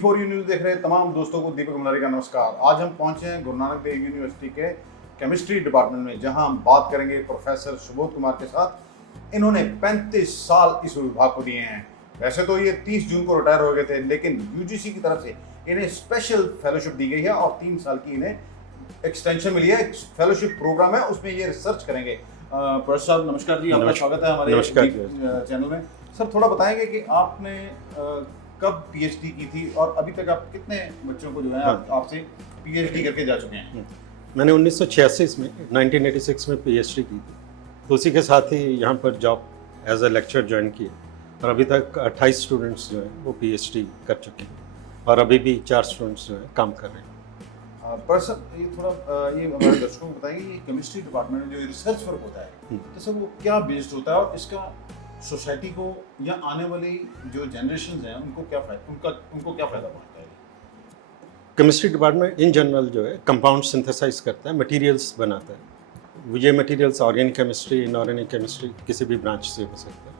B4U news देख रहे तमाम दोस्तों को दीपक मल्हारी का नमस्कार। आज हम पहुंचे हैं गुरु नानक देव यूनिवर्सिटी के केमिस्ट्री डिपार्टमेंट में, जहां हम बात करेंगे प्रोफेसर सुबोध कुमार के साथ। इन्होंने 35 साल इस विभाग को दिए हैं। वैसे तो ये 30 जून को रिटायर हो गए थे, लेकिन यूजीसी की तरफ से इन्हें स्पेशल फेलोशिप दी गई है और 3 साल की इन्हें एक्सटेंशन मिली है। फेलोशिप प्रोग्राम है, उसमें ये रिसर्च करेंगे। प्रोफेसर साहब नमस्कार जी, आपका स्वागत है हमारे चैनल में। सर थोड़ा बताएंगे कि आपने कब पीएचडी की थी और अभी तक आप कितने बच्चों को जो है आपसे पीएचडी करके जा चुके हैं? मैंने 1986 में 1986 में पीएचडी की थी, तो उसी के साथ ही यहाँ पर job as a lecture join किया और अभी तक 28 स्टूडेंट्स जो हैं वो पीएचडी कर चुके हैं और अभी भी 4 स्टूडेंट्स जो हैं काम कर रहे हैं। पर सर ये थोड़ा ये हमारे दर्शकों को बताएंगे, ये केमिस्ट्री डिपार्टमेंट में जो रिसर्च वर्क होता है तो सर वो क्या बेस्ड होता है और इसका सोसाइटी को या आने वाली जो जनरेशन हैं उनको क्या फायदा पहुंचता है? केमिस्ट्री डिपार्टमेंट इन जनरल जो है कंपाउंड सिंथेसाइज करता है, मटेरियल्स बनाता है। ये materials organic chemistry, inorganic chemistry किसी भी ब्रांच से हो सकता है,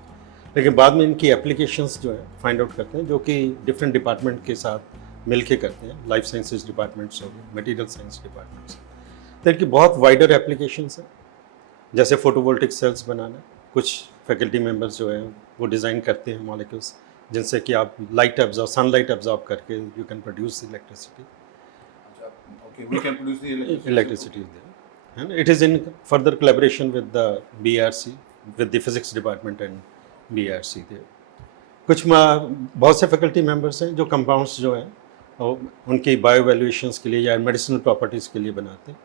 लेकिन बाद में इनकी एप्लीकेशंस जो है फाइंड आउट करते हैं, जो कि डिफरेंट डिपार्टमेंट के साथ मिलके करते हैं। लाइफ साइंसेज डिपार्टमेंट्स हो गए, मटेरियल साइंस डिपार्टमेंट्स, तो इनकी बहुत वाइडर एप्लीकेशंस है। जैसे फोटोवोल्टिक सेल्स बनाना, कुछ फैकल्टी मेंबर्स जो हैं वो डिज़ाइन करते हैं मॉलिक्यूल्स जिनसे कि आप लाइट एब्जॉर्ब, सनलाइट एब्जॉर्ब करके you can produce electricity. Okay, we can produce the electricity there, and it is in further collaboration with the BRC, with the physics department and BRC there. कुछ बहुत से faculty members हैं जो compounds जो हैं उनकी bio valuations के लिए या मेडिसिनल प्रॉपर्टीज़ के लिए बनाते हैं।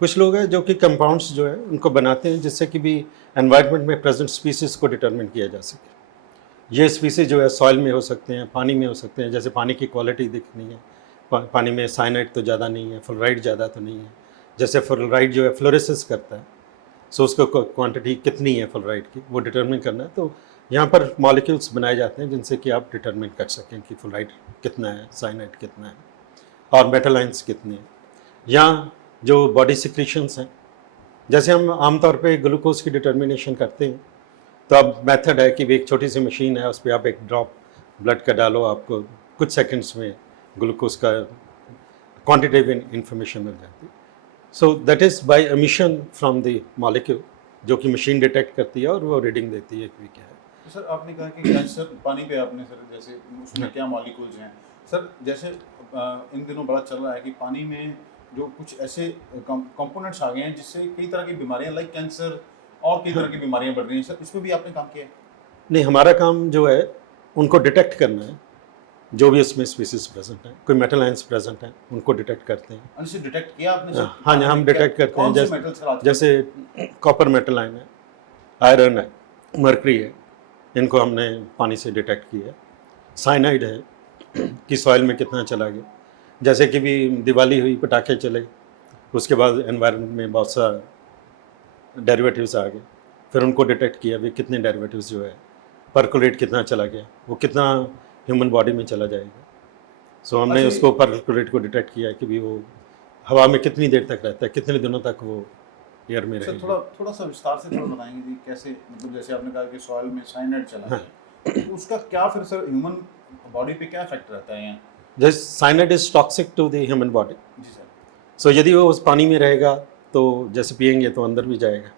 कुछ लोग हैं जो कि कंपाउंड्स जो है उनको बनाते हैं जिससे कि भी एनवायरनमेंट में प्रेजेंट स्पीसीज़ को डिटरमिन किया जा सके। ये स्पीसीज जो है सॉइल में हो सकते हैं, पानी में हो सकते हैं। जैसे पानी की क्वालिटी दिखनी है, पानी में साइनाइड तो ज़्यादा नहीं है, फ्लोराइड ज़्यादा तो नहीं है। जैसे फ्लोराइड जो है फ्लोरेसेस करता है, सो उसको क्वांटिटी कितनी है फ्लोराइड की वो डिटरमिन करना है। तो यहाँ पर मॉलिक्यूल्स बनाए जाते हैं जिनसे कि आप डिटरमिन कर सकें कि फ्लोराइड कितना है, साइनाइड कितना है और मेटालाइंस कितनी है। यहाँ जो बॉडी सिक्रीशंस हैं, जैसे हम आमतौर पे ग्लूकोज की डिटर्मिनेशन करते हैं, तो अब मेथड है कि एक छोटी सी मशीन है, उस पर आप एक ड्रॉप ब्लड का डालो, आपको कुछ सेकंड्स में ग्लूकोज का क्वांटिटेटिव इंफॉर्मेशन मिल जाती है। So that is by emission from the molecule, जो कि मशीन डिटेक्ट करती है और वो रीडिंग देती है कि क्या है। तो सर आपने कहा कि कैंसर पानी पे आपने सर जैसे उसमें क्या मॉलिक्यूल्स हैं सर, जैसे इन दिनों बड़ा चल रहा है कि पानी में जो कुछ ऐसे कंपोनेंट्स आ गए हैं जिससे कई तरह की बीमारियां लाइक कैंसर और कई तरह की बीमारियां बढ़ रही हैं। सर इसमें भी आपने काम किया है? नहीं, हमारा काम जो है उनको डिटेक्ट करना है, जो भी इसमें स्पीसीज प्रेजेंट है। कोई मेटल आयंस प्रेजेंट हैं उनको डिटेक्ट करते हैं। उनसे डिटेक्ट किया आपने सर? हाँ जी, हम डिटेक्ट करते हैं। जैसे कॉपर मेटल आयन है, आयरन है, मर्करी है, इनको हमने पानी से डिटेक्ट किया है। साइनाइड है कि सॉइल में कितना चला गया। जैसे कि भी दिवाली हुई, पटाखे चले, उसके बाद एनवायरनमेंट में बहुत सा डेरिवेटिव्स आ गए, फिर उनको डिटेक्ट किया भी कितने डेरिवेटिव्स जो है, परकोलेट कितना चला गया, वो कितना ह्यूमन बॉडी में चला जाएगा। सो हमने उसको परकोलेट को डिटेक्ट किया कि भी वो हवा में कितनी देर तक रहता है, कितने दिनों तक वो एयर में रहेगा। थोड़ा सा विस्तार से थोड़ा बताएंगे जी कैसे, मतलब जैसे आपने कहा कि सॉइल में साइनाइड चला गया, तो उसका क्या फिर सर ह्यूमन बॉडी पे क्या इफेक्ट रहता है? जैसे cyanide is toxic to the human body. जी सर। सो यदि वो उस पानी में रहेगा तो जैसे पिएंगे तो अंदर भी जाएगा।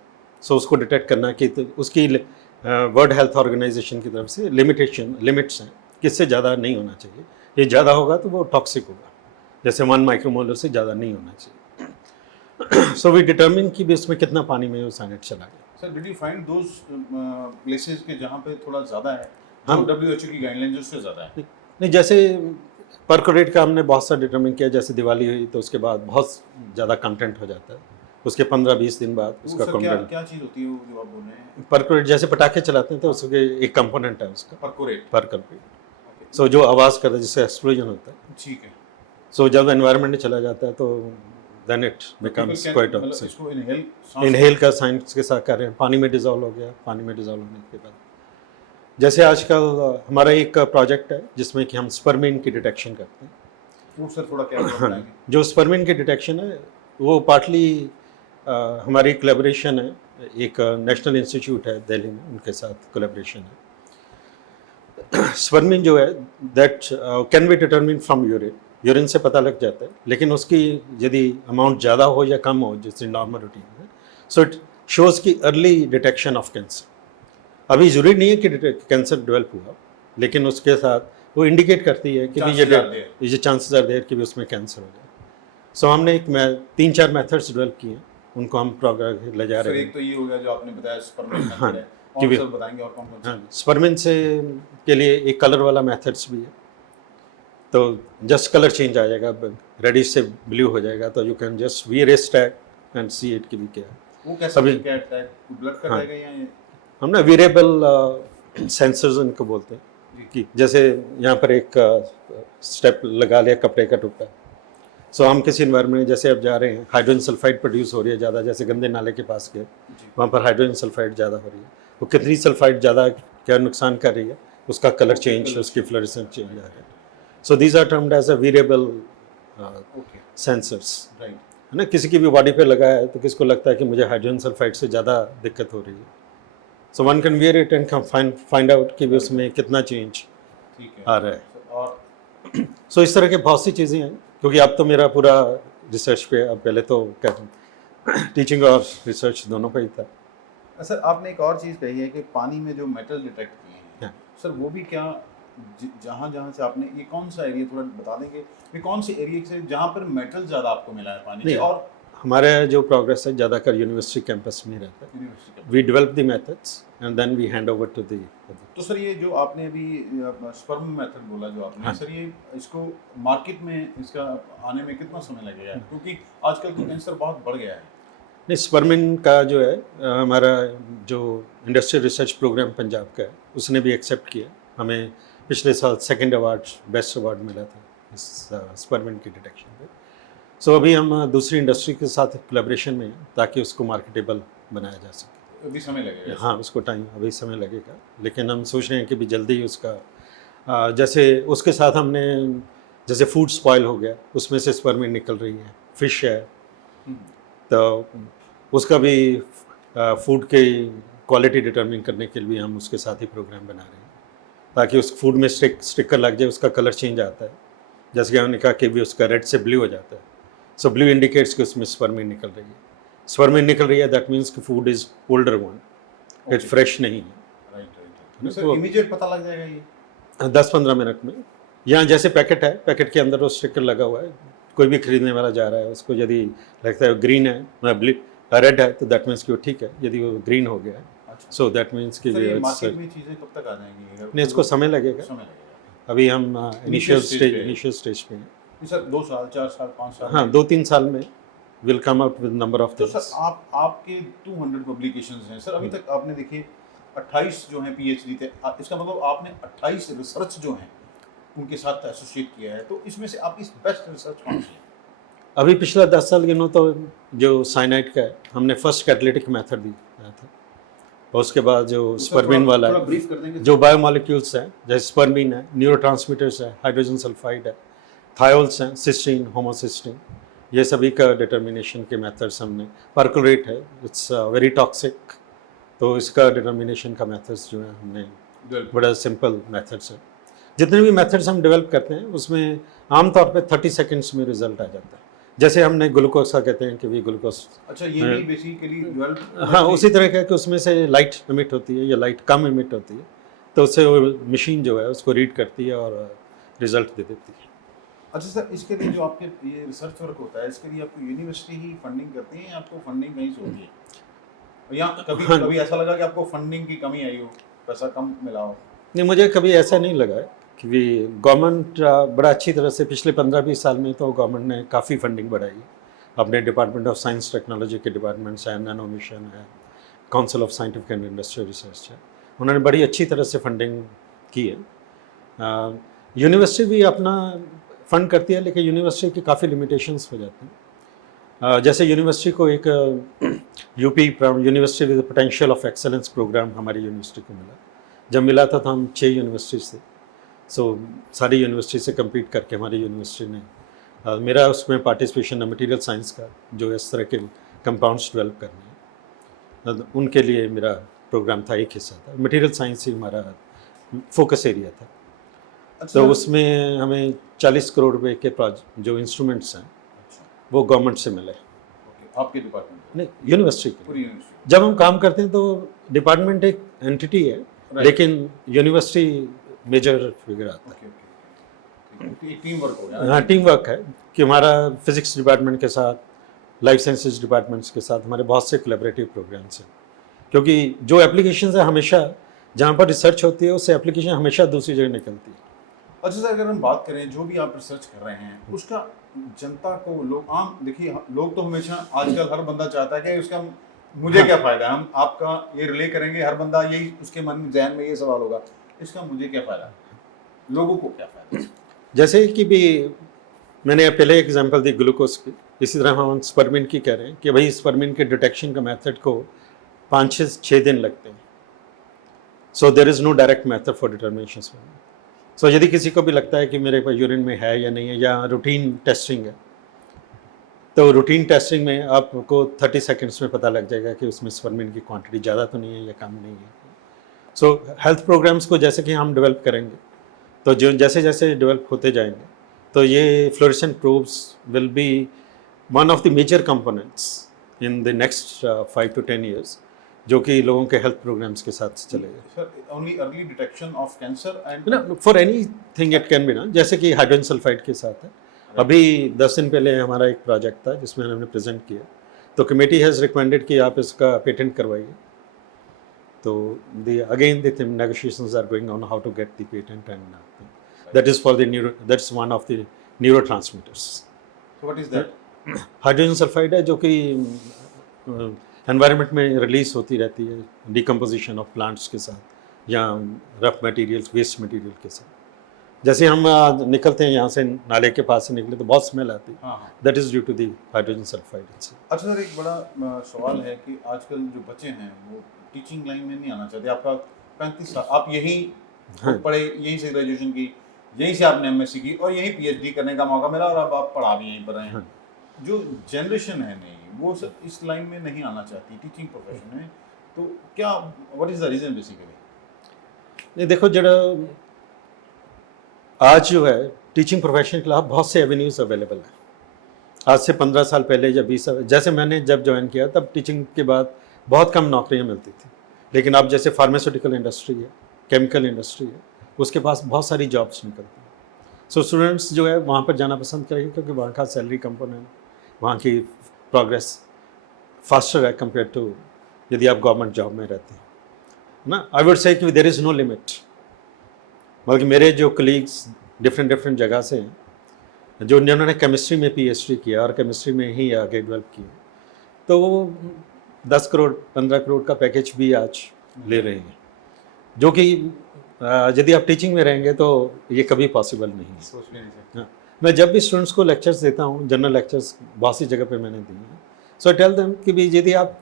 सो उसको डिटेक्ट करना कि तो उसकी वर्ल्ड हेल्थ ऑर्गेनाइजेशन की तरफ से लिमिट्स हैं, किससे ज़्यादा नहीं होना चाहिए। ये ज़्यादा होगा तो वो टॉक्सिक होगा, जैसे 1 माइक्रोमोलर से ज़्यादा नहीं होना चाहिए। सो वी डिटर्मिन कि भी इसमें कितना पानी में वो साइनाइड चला गया। Sir did you find those places के जहाँ पे थोड़ा ज़्यादा है? हाँ, WHO की गाइडलाइंस उससे ज़्यादा है? नहीं, जैसे परकोलेट का हमने बहुत सा डिटरमिन किया। जैसे दिवाली हुई तो उसके बाद बहुत ज़्यादा कंटेंट हो जाता है, उसके 15-20 दिन बाद उसका कंटेंट। क्या चीज़ होती है वो जो आप बोल रहे हैं? परकोलेट जैसे पटाखे चलाते हैं तो उसके एक कंपोनेंट है उसका परकोलेट। Okay. सो जो आवाज़ करता है जिससे एक्सप्लोजन होता है, ठीक है। सो जब एनवायरनमेंट में चला जाता है तो then it becomes quite toxic. Inhale का साइंस के साथ कर रहे हैं, पानी में डिजॉल्व हो गया, पानी में डिजॉल्व होने के बाद जैसे आजकल हमारा एक प्रोजेक्ट है जिसमें कि हम स्पर्मिन की डिटेक्शन करते हैं। वो सर थोड़ा क्या बताएंगे? जो स्पर्मिन की डिटेक्शन है वो पार्टली हमारी कोलैबोरेशन है, एक नेशनल इंस्टीट्यूट है दिल्ली में, उनके साथ कोलैबोरेशन है। स्पर्मिन जो है that can be determine from urine, urine से पता लग जाता है, लेकिन उसकी यदि अमाउंट ज़्यादा हो या कम हो जैसे नॉर्मल रूटीन है, सो इट शोज़ की अर्ली डिटेक्शन ऑफ कैंसर। अभी ज़रूरी नहीं है कि कैंसर डेवलप हुआ, लेकिन उसके साथ वो इंडिकेट करती है कि भी ये चांसेस आर देयर कि भी उसमें कैंसर हो जाए। सो हमने 3-4 मेथड्स डेवलप किए हैं, उनको हम प्रोग्राम ले जा रहे हैं। एक तो ये हो गया जो आपने बताया स्पर्मिन हाँ, मेथड है, कि भी और सब बताएंगे और कौन कौन हाँ, स्पर्मिन से के लिए एक कलर वाला मेथड्स भी है, तो जस्ट कलर चेंज आ जाएगा, रेडिश से ब्लू हो जाएगा, तो you can just we race tag and see it की भी क्या है। वो कैसे अभी क्या टैग ब्लड कर देगा या ये हम ना वेरिएबल सेंसर्स इनको बोलते हैं कि जैसे यहाँ पर एक स्टेप लगा लिया कपड़े का टुकड़ा, सो हम किसी इन्वायरमेंट में जैसे अब जा रहे हैं, हाइड्रोजन सल्फाइड प्रोड्यूस हो रही है ज़्यादा, जैसे गंदे नाले के पास गए वहाँ पर हाइड्रोजन सल्फाइड ज़्यादा हो रही है, वो कितनी सल्फाइड ज़्यादा क्या नुकसान कर रही है, उसका कलर चेंज, उसकी फ्लोरेसेंस चेंज आ रहा है। So these are termed as a variable sensors, है ना। किसी की भी बॉडी पे लगा है तो किसको लगता है कि मुझे हाइड्रोजन सल्फाइड से ज़्यादा दिक्कत हो रही है, so one can wear it and find out कि भी उसमें कितना चेंज आ रहा है। और सो इस तरह के बहुत सी चीज़ें हैं, क्योंकि अब तो मेरा पूरा रिसर्च पे, अब पहले तो क्या टीचिंग और रिसर्च दोनों पे ही था। सर आपने एक और चीज़ कही है कि पानी में जो मेटल डिटेक्ट किए हैं, हाँ। सर वो भी क्या जहाँ जहाँ से आपने, ये कौन सा एरिया थोड़ा बता देंगे, ये कौन से एरिया से जहाँ पर मेटल ज़्यादा आपको मिला है पानी से? और हमारा जो प्रोग्रेस है ज़्यादातर यूनिवर्सिटी कैंपस में रहता है, यूनिवर्सिटी का, we develop the methods and then we hand over to the. तो सर ये जो आपने अभी स्पर्म मेथड बोला जो आपने, हाँ। सर ये इसको मार्केट में इसका आने में कितना समय लगेगा, क्योंकि आजकल तो कैंसर बहुत बढ़ गया है? नहीं, स्पर्मिन का जो है हमारा जो इंडस्ट्रियल रिसर्च प्रोग्राम पंजाब का है, उसने भी एक्सेप्ट किया, हमें पिछले साल 2nd अवार्ड, बेस्ट अवार्ड मिला था इस स्पर्मिन की डिटेक्शन पे। सो अभी हम दूसरी इंडस्ट्री के साथ कोलैबोरेशन में हैं ताकि उसको मार्केटेबल बनाया जा सके। अभी समय लगेगा? हाँ, उसको टाइम अभी समय लगेगा, लेकिन हम सोच रहे हैं कि भी जल्दी ही उसका जैसे उसके साथ हमने जैसे फूड स्पॉइल हो गया, उसमें से स्पर्मिन निकल रही है, फिश है, तो उसका भी फूड की क्वालिटी डिटरमिन करने के लिए हम उसके साथ ही प्रोग्राम बना रहे हैं, ताकि उस फूड में स्टिकर लग जाए, उसका कलर चेंज आता है, जैसे कि हमने कहा कि भी उसका रेड से ब्लू हो जाता है, सो ब्लू इंडिकेट्स कि उसमें स्पर्मिन निकल रही है। स्पर्मिन निकल रही है दैट मीन्स कि food is older one, it fresh नहीं है। राइट। सर इमीडिएट पता लग जाएगा ये 10-15 मिनट में। यहाँ जैसे पैकेट है, पैकेट के अंदर वो स्टिकर लगा हुआ है, कोई भी खरीदने वाला जा रहा है, उसको यदि लगता है ग्रीन है, रेड है, तो दैट मीन्स कि वो ठीक है, यदि वो ग्रीन हो गया है सो दैट मीन्स कि मार्केट में चीज़ें कब तक आ जाएंगी? नहीं, इसको समय लगेगा, अभी हम इनिशियल स्टेज पे हैं। सर 2 साल, 4 साल, 5 साल? हाँ, 2-3 साल में will come out with number of तो थिंग्स। सर आपके 200 पब्लिकेशंस हैं सर, अभी तक आपने देखिए 28 जो हैं पीएचडी थे, इसका मतलब आपने 28 रिसर्च जो हैं उनके साथ एसोसिएट किया है, तो इसमें से आपकी बेस्ट रिसर्च कौन सी है? अभी पिछला 10 साल गिनो तो जो साइनाइड का है, हमने फर्स्ट कैटालिटिक मेथड दिया था, और उसके बाद जो स्पर्मिन वाला है, ब्रीफ कर देंगे जो बायोमोलिक्यूल्स हैं, जैसे स्पर्मिन है, न्यूरोट्रांसमीटर्स है, हाइड्रोजन सल्फाइड है, थायोल्स हैं, सिस्टीन, होमोसिस्टीन, ये सभी का डिटर्मिनेशन के मेथड्स हमने, परकुलेट है, इट्स वेरी टॉक्सिक, तो इसका डिटर्मिनेशन का मेथड्स जो है हमने बड़ा सिंपल मेथड्स है। जितने भी मेथड्स हम डेवलप करते हैं उसमें आमतौर पे 30 सेकंड्स में रिजल्ट आ जाता है। जैसे हमने ग्लूकोज का कहते हैं कि भी ग्लूकोज, अच्छा ये भी बेसिकली डेवलप, हाँ, उसी तरह का कि उसमें से लाइट इमिट होती है या लाइट कम इमिट होती है, तो उससे वो मशीन जो है उसको रीड करती है और रिजल्ट दे देती है। अच्छा सर, इसके लिए जो आपके ये रिसर्च वर्क होता है, इसके लिए आपको यूनिवर्सिटी ही फंडिंग करती है या आपको फंडिंग कहीं से होती है? या कभी ऐसा लगा कि आपको फंडिंग की कमी आई हो, पैसा कम मिला हो? नहीं, मुझे कभी ऐसा नहीं लगा है कि गवर्नमेंट बड़ा अच्छी तरह से पिछले 15-20 साल में तो गवर्नमेंट ने काफ़ी फंडिंग बढ़ाई है। अपने डिपार्टमेंट ऑफ साइंस टेक्नोलॉजी के डिपार्टमेंट्स हैं, नैनो मिशन है, council of scientific and industrial research है, उन्होंने बड़ी अच्छी तरह से फंडिंग की है। यूनिवर्सिटी भी अपना फंड करती है, लेकिन यूनिवर्सिटी की काफ़ी लिमिटेशंस हो जाती हैं। जैसे यूनिवर्सिटी को एक UP university with potential of excellence programme हमारी यूनिवर्सिटी को मिला। जब मिला था तो हम 6 यूनिवर्सिटी से, सो सारी यूनिवर्सिटी से कम्पीट करके हमारी यूनिवर्सिटी ने मेरा उसमें पार्टिसिपेशन है मटेरियल साइंस का, जो इस तरह के कंपाउंड्स डेवलप करने हैं, उनके लिए मेरा प्रोग्राम था, एक हिस्सा था। मटेरियल साइंस ही हमारा फोकस एरिया था। अच्छा, तो उसमें हमें 40 करोड़ रुपए के प्रोजेक्ट जो इंस्ट्रूमेंट्स हैं अच्छा, वो गवर्नमेंट से मिले, ओके, आपके डिपार्टमेंट नहीं यूनिवर्सिटी के। पूरी यूनिवर्सिटी, जब हम काम करते हैं तो डिपार्टमेंट एक एंटिटी है, Right. लेकिन यूनिवर्सिटी मेजर फिगर आता है। ओके ओके, ठीक है, एक टीम वर्क हो गया। हाँ, टीम वर्क है कि हमारा फिजिक्स डिपार्टमेंट के साथ, लाइफ साइंसेज डिपार्टमेंट्स के साथ हमारे बहुत से कोलैबोरेटिव प्रोग्राम्स हैं, क्योंकि जो एप्लीकेशंस है हमेशा जहाँ पर रिसर्च होती है उससे एप्लीकेशन हमेशा दूसरी जगह निकलती है। अच्छा सर, अगर हम बात करें जो भी आप रिसर्च कर रहे हैं उसका जनता को, लोग आम देखिए, लोग तो हमेशा आजकल हर बंदा चाहता है कि उसका मुझे क्या फायदा, हम आपका ये रिले करेंगे, हर बंदा यही उसके मन में जहन में ये सवाल होगा, इसका मुझे क्या फायदा, लोगों को क्या फायदा। जैसे कि भी मैंने पहले एग्जांपल दी ग्लूकोज की, इसी तरह हम स्पर्मिन की कह रहे हैं कि भाई स्पर्मिन के डिटेक्शन का मेथड को 5-6 दिन लगते हैं। So there is no direct method for determination. So यदि किसी को भी लगता है कि मेरे पास यूरिन में है या नहीं है, या रूटीन टेस्टिंग है, तो रूटीन टेस्टिंग में आपको 30 सेकंड्स में पता लग जाएगा कि उसमें स्पर्मिन की क्वांटिटी ज़्यादा तो नहीं है या कम नहीं है। सो हेल्थ प्रोग्राम्स को जैसे कि हम डेवलप करेंगे, तो जो जैसे जैसे डेवलप होते जाएंगे, तो ये fluorescent probes will be one of the major components in the next 5 to 10 years, जो कि लोगों के हेल्थ प्रोग्राम्स के साथ चलेगा। Sir, only early detection of cancer and ना for anything it can be ना, जैसे कि हाइड्रोजन सल्फाइड के साथ है। अभी 10 दिन पहले हमारा एक प्रोजेक्ट था जिसमें हमने प्रेजेंट किया, तो कमेटी हैज़ रिकमेंडेड कि आप इसका पेटेंट करवाइए। तो again the negotiations are going on how to get the patent, and that is for the neuro, that's one of the neurotransmitters. What is that. Hydrogen sulphide है जो कि environment में release होती रहती है डिकम्पोजिशन ऑफ प्लांट्स के साथ या रफ मटेरियल्स, वेस्ट मटेरियल के साथ। जैसे हम निकलते हैं यहाँ से, नाले के पास से निकले तो बहुत स्मेल आती है, हाँ हाँ। That is due to the hydrogen sulphide. अच्छा सर, एक बड़ा सवाल है कि आजकल जो बच्चे हैं वो टीचिंग लाइन में नहीं आना चाहते। आपका 35 साल, आप यहीं हाँ। पढ़े, यहीं से ग्रेजुएशन की, यहीं से आपने एमएससी की और यहीं पीएचडी करने का मौका मिला और अब आप पढ़ा भी यहीं पर रहे हैं। हाँ। जो जनरेशन है नहीं, वो सब इस लाइन में नहीं आना चाहती टीचिंग प्रोफेशन में, तो क्या, what is the reason basically. नहीं देखो, जरा आज जो है टीचिंग प्रोफेशन के लिए बहुत से एवेन्यूज़ अवेलेबल हैं। आज से 15 साल पहले या 20 साल, जैसे मैंने जब ज्वाइन किया तब टीचिंग के बाद बहुत कम नौकरियां मिलती थी, लेकिन अब जैसे फार्मास्यूटिकल इंडस्ट्री है, केमिकल इंडस्ट्री है, उसके पास बहुत सारी जॉब्स निकलती हैं। सो स्टूडेंट्स जो है वहाँ पर जाना पसंद करेंगे क्योंकि वहाँ का सैलरी कंपोनेंट, वहाँ की प्रोग्रेस फास्टर है कंपेयर टू यदि आप गवर्नमेंट जॉब में रहते हैं ना। आई वुड से कि देयर इज़ नो लिमिट। बल्कि मेरे जो कलीग्स डिफरेंट जगह से हैं, जो जिन्होंने केमिस्ट्री में पीएचडी किया और केमिस्ट्री में ही आगे डेवलप किया, तो वो 10 करोड़ 15 करोड़ का पैकेज भी आज ले रहे हैं, जो कि यदि आप टीचिंग में रहेंगे तो ये कभी पॉसिबल नहीं है। सोच भी नहीं सकते। हाँ, मैं जब भी स्टूडेंट्स को लेक्चर्स देता हूँ, जनरल लेक्चर्स बहुत सी जगह पे मैंने दिए हैं, सो टेल देम कि भी यदि आप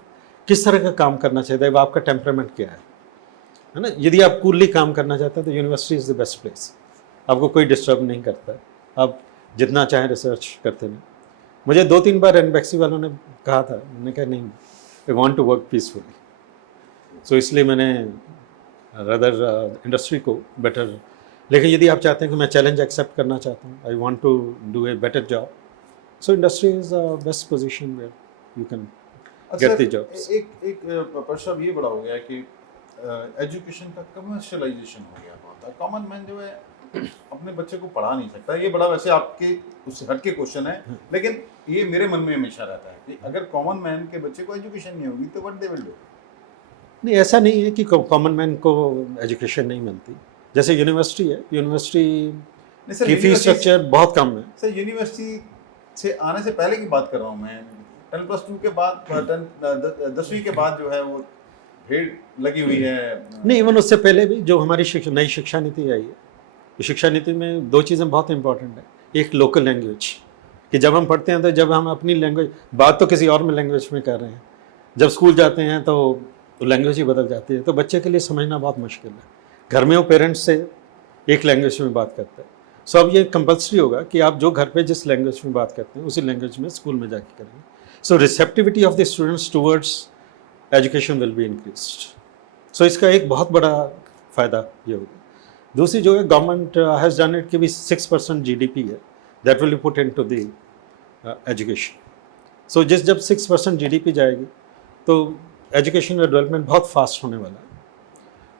किस तरह का काम करना चाहते हैं, आपका टेम्परामेंट क्या है ना। यदि आप कूलली काम करना चाहते हैं तो university is the best place. आपको कोई डिस्टर्ब नहीं करता है, आप जितना चाहें रिसर्च करते रहें। मुझे 2-3 बार एनबैक्सी वालों ने कहा था, मैंने कहा नहीं, I want to work peacefully. So इसलिए मैंने रदर इंडस्ट्री को बेटर, लेकिन यदि आप चाहते हैं कि मैं चैलेंज एक्सेप्ट करना चाहता हूँ, I want to do a better job, so industry is best position where you can get the jobs. एक प्रश्न ये बड़ा हो गया कि एजुकेशन का कमर्शियलाइजेशन हो गया बहुत है। कॉमन मैन जो है अपने बच्चे को पढ़ा नहीं सकता। ये बड़ा वैसे आपके उससे हटके क्वेश्चन है, लेकिन ये मेरे मन में हमेशा रहता है कि अगर कॉमन मैन के बच्चे को एजुकेशन नहीं होगी तो व्हाट दे विल डू। नहीं, ऐसा नहीं है कि कॉमन मैन को एजुकेशन नहीं मिलती। जैसे यूनिवर्सिटी है, यूनिवर्सिटी की फीस स्ट्रक्चर बहुत कम है। सर, यूनिवर्सिटी से आने से पहले की बात कर रहा हूँ मैं, 10+2 के बाद, 10वीं के बाद जो है वो भीड़ लगी हुई है। नहीं, इवन उससे पहले भी जो हमारी नई शिक्षा नीति आई है, शिक्षा नीति में 2 चीज़ें बहुत इंपॉर्टेंट है। एक लोकल लैंग्वेज, कि जब हम पढ़ते हैं तो जब हम अपनी लैंग्वेज, बात तो किसी और में लैंग्वेज में कर रहे हैं, जब स्कूल जाते हैं तो लैंग्वेज ही बदल जाती है, तो बच्चे के लिए समझना बहुत मुश्किल है। घर में वो पेरेंट्स से एक लैंग्वेज में बात करते हैं। सो अब ये कंपल्सरी होगा कि आप जो घर पे जिस लैंग्वेज में बात करते हैं उसी लैंग्वेज में स्कूल में जाके करेंगे। So receptivity of the students towards education will be increased. So इसका एक बहुत बड़ा फ़ायदा ये होगा। दूसरी जो है गवर्नमेंट हैज़ डन इट कि भी 6% GDP है that will put into the education. So जब 6% GDP जाएगी तो एजुकेशन का डेवलपमेंट बहुत फास्ट होने वाला है।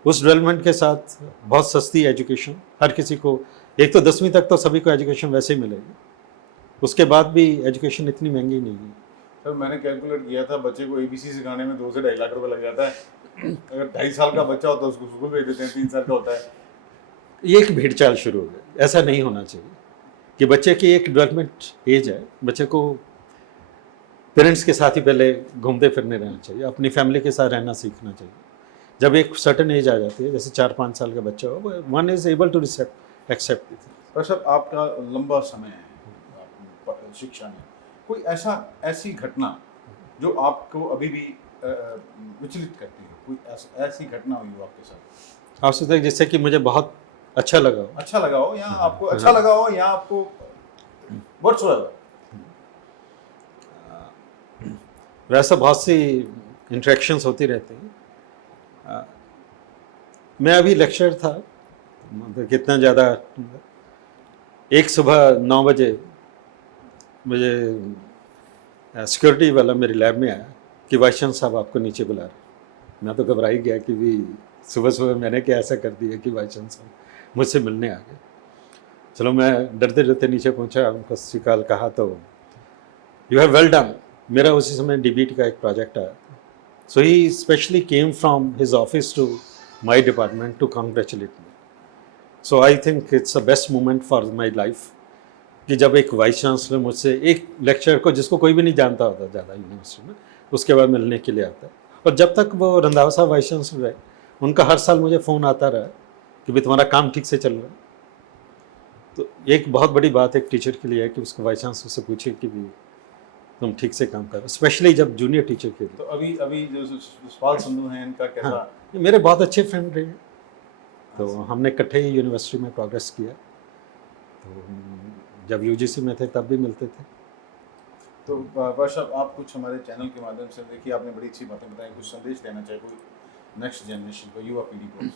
उस डेवलपमेंट के साथ बहुत सस्ती एजुकेशन हर किसी को, एक तो 10वीं तक तो सभी को एजुकेशन वैसे ही मिलेगी, उसके बाद भी एजुकेशन इतनी महंगी नहीं है। सर मैंने कैलकुलेट किया था, बच्चे को ABC सिखाने में 2 से 2.5 लाख रुपए लग जाता है। अगर 2.5 साल का बच्चा होता है उसको स्कूल भेज देते हैं, 3 साल का होता है। ये एक भेड़चाल शुरू हो गई, ऐसा नहीं होना चाहिए कि बच्चे की एक डेवलपमेंट एज है, बच्चे को पेरेंट्स के साथ ही पहले घूमते फिरने रहना चाहिए, अपनी फैमिली के साथ रहना सीखना चाहिए। जब एक सर्टन एज आ जाती है, जैसे 4-5 साल का बच्चा हो, one is able to accept. पर सर आपका लंबा समय है शिक्षा में, कोई ऐसी घटना जो आपको अभी भी विचलित करती है, कोई ऐसी घटना हुई हो आपके साथ? आपसे तक जिससे कि मुझे बहुत अच्छा लगा हो या आपको अच्छा लगा हो या आपको वर्ड्स लगा? वैसा बहुत सी इंटरेक्शंस होती रहती हैं। मैं अभी लेक्चर था, मतलब कितना ज़्यादा, एक सुबह 9 बजे मुझे सिक्योरिटी वाला मेरी लैब में आया कि वाइस चांसलर साहब आपको नीचे बुला रहे। मैं तो घबरा ही गया कि भी सुबह सुबह मैंने क्या ऐसा कर दिया कि वाइस चांसलर साहब मुझसे मिलने आ गए। चलो मैं डरते डरते नीचे पहुंचा, उनको श्रीकाल कहा तो यू हैव वेल डन। मेरा उसी समय DBT का एक प्रोजेक्ट आया, so he specially came from his office to my department to congratulate me. So I think it's a best moment for my life कि जब एक वाइस चांसलर मुझसे, एक लेक्चरर को जिसको कोई भी नहीं जानता होता ज़्यादा यूनिवर्सिटी में, उसके बाद मिलने के लिए आता है। और जब तक वो रंधावा साहब वाइस चांसलर रहे, उनका हर साल मुझे फ़ोन आता रहा कि भाई तुम्हारा काम ठीक से चल रहा है। तो एक बहुत बड़ी बात एक टीचर के लिए है कि उसको वाइस चांसलर से पूछे कि भी तुम ठीक से काम करो, स्पेशली जब जूनियर टीचर के लिए। तो अभी जो सवाल संधू हैं इनका कैसा? हाँ, मेरे बहुत अच्छे फ्रेंड रहे, तो हमने इकट्ठे ही यूनिवर्सिटी में प्रोग्रेस किया। तो जब UGC में थे तब भी मिलते थे। तो वर्षा, आप कुछ हमारे चैनल के माध्यम से, देखिए आपने बड़ी अच्छी बातें बताई, कुछ संदेश देना चाहिए कोई नेक्स्ट जनरेशन को, युवा पीढ़ी को?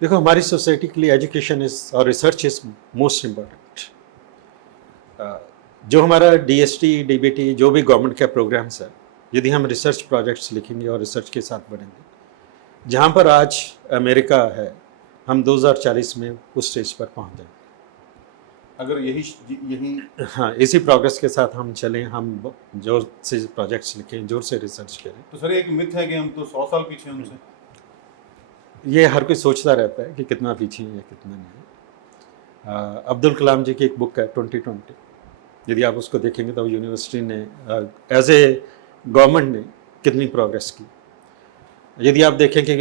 देखो, हमारी सोसाइटी के लिए एजुकेशन इज और रिसर्च इज मोस्ट इम्पॉर्टेंट। जो हमारा DST DBT जो भी गवर्नमेंट का प्रोग्राम्स है, यदि हम रिसर्च प्रोजेक्ट्स लिखेंगे और रिसर्च के साथ बढ़ेंगे, जहाँ पर आज अमेरिका है, हम 2040 में उस स्टेज पर पहुँच जाएंगे। अगर यही हाँ, इसी प्रोग्रेस के साथ हम चलें, हम जोर से प्रोजेक्ट्स लिखें, जोर से रिसर्च करें। तो सर एक मिथ है कि हम तो 100 साल पीछे हैं उनसे। ये हर कोई सोचता रहता है कि कितना पीछे है या कितना नहीं। अब्दुल कलाम जी की एक बुक है 2020, यदि आप उसको देखेंगे तो यूनिवर्सिटी ने एज ए गवर्नमेंट ने कितनी प्रोग्रेस की। यदि आप देखें कि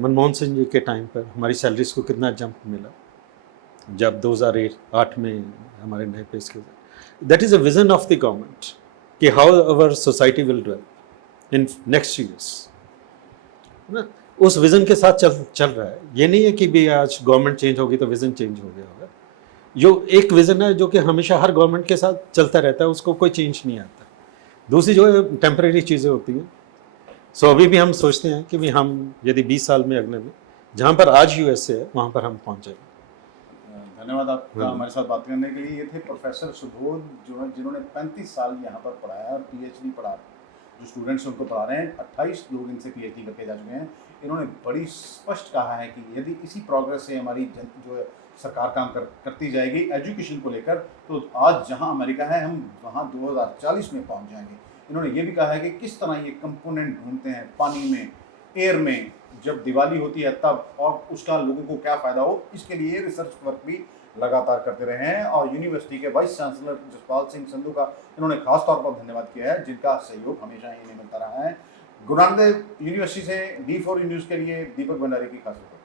मनमोहन सिंह जी के टाइम पर हमारी सैलरीज को कितना जंप मिला, जब 2008 में हमारे नए पे इसके, that is a vision of the government कि how our society will develop in next years ना। उस विज़न के साथ चल रहा है। ये नहीं है कि भी आज गवर्नमेंट चेंज होगी तो विज़न चेंज हो गया होगा। जो एक विज़न है जो कि हमेशा हर गवर्नमेंट के साथ चलता रहता है, उसको कोई चेंज नहीं आता। दूसरी जो है टेम्परेरी चीज़ें होती हैं। सो अभी भी हम सोचते हैं कि भी हम यदि 20 साल में अगले में जहाँ पर आज USA है वहाँ पर हम पहुँच जाएंगे। धन्यवाद आपका हमारे साथ बात करने के लिए। ये थे प्रोफेसर सुबोध, जो है जिन्होंने 35 साल यहाँ पर पढ़ाया और PhD पढ़ा, जो स्टूडेंट्स उनको पढ़ा रहे हैं। 28 लोग इनसे PhD करके जा चुके हैं। इन्होंने बड़ी स्पष्ट कहा है कि यदि इसी प्रोग्रेस से हमारी जो सरकार काम करती जाएगी एजुकेशन को लेकर, तो आज जहां अमेरिका है हम वहां 2040 में पहुंच जाएंगे। इन्होंने ये भी कहा है कि किस तरह ये कंपोनेंट ढूंढते हैं पानी में, एयर में, जब दिवाली होती है तब, और उसका लोगों को क्या फ़ायदा हो, इसके लिए रिसर्च वर्क भी लगातार करते रहे हैं। और यूनिवर्सिटी के वाइस चांसलर जसपाल सिंह संधू का इन्होंने खास तौर पर धन्यवाद किया है, जिनका सहयोग हमेशा इन्हें मिलता रहा है। गुरु नानक देव यूनिवर्सिटी से D4 न्यूज़ के लिए दीपक भंडारी की खास रिपोर्ट।